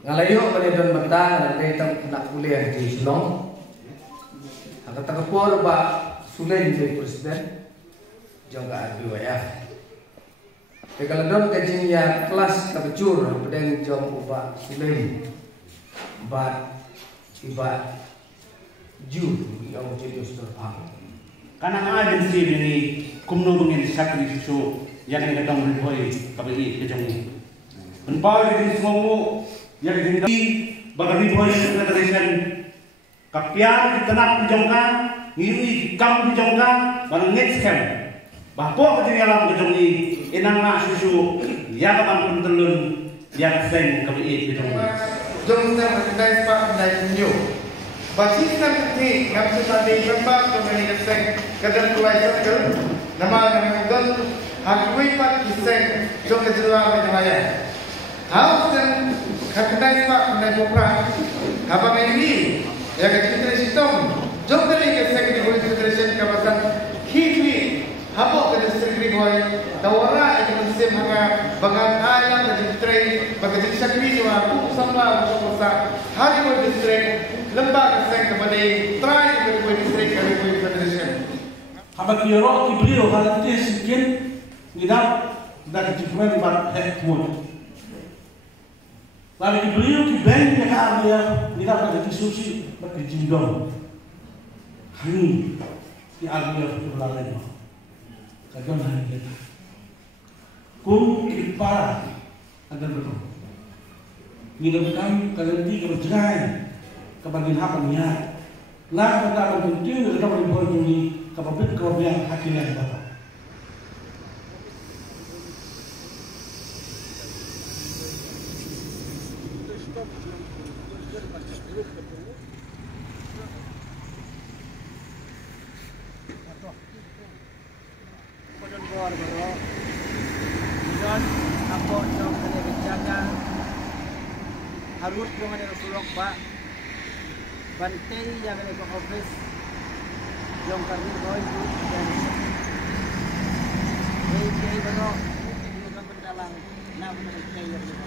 Ngalayo penedon mentang nanti nak kuliah di Selong. Akan terkepur Pak Sulaim jadi presiden, juga BWF. Kalau don kajian kelas kebecur, pedang jom Pak Sulaim, bat ibat ju yang jadi terpang. Karena ada di sini kumno bengin sakri susu yang ketong boy kabeli kejong. Menpau di semua yang di bagari boy katakan kapian tenap dijongkan, ngiri kam dijongkan, barang ngetskan. Bahpo kejeng alam kejong ni enang nak susu yang akan pentelun yang seng kabeli kejong. Jom kita mengenai Pak mengenai new. Bagi nanti kami tadi tempat kami keseng kadang kulai sekal nama kami dan aku jom ke jua menjaya. Haus dan katenai pak menai popra. Apa ini? Ya kita sitom. Jom dari ke sekretari Holy Federation kawasan Kikli. Habok ke sekretari boy. Tawara itu musim hanga bagan ayam dan distrik bagai sekretari jua aku sama untuk masa hari boy distrik lembag keseng kepada try ke boy distrik dari Holy Federation. Apa kira beliau kalau dia sekian tidak dah kecikuan bar hekmut. Lalu beliau di bank yang ada tidak ada diskusi berkejindong. Hani di artinya berlalu. Kagam hari kita. Kum kipara agar betul. Minum kami kalian tiga bercerai kebagian haknya. Lah kita penting kita boleh ini kapabit kerobian haknya bapak. Harus dengan yang sulok pak bantai yang ada di office yang kami boy dan ini baru bukan pendalang nama player juga.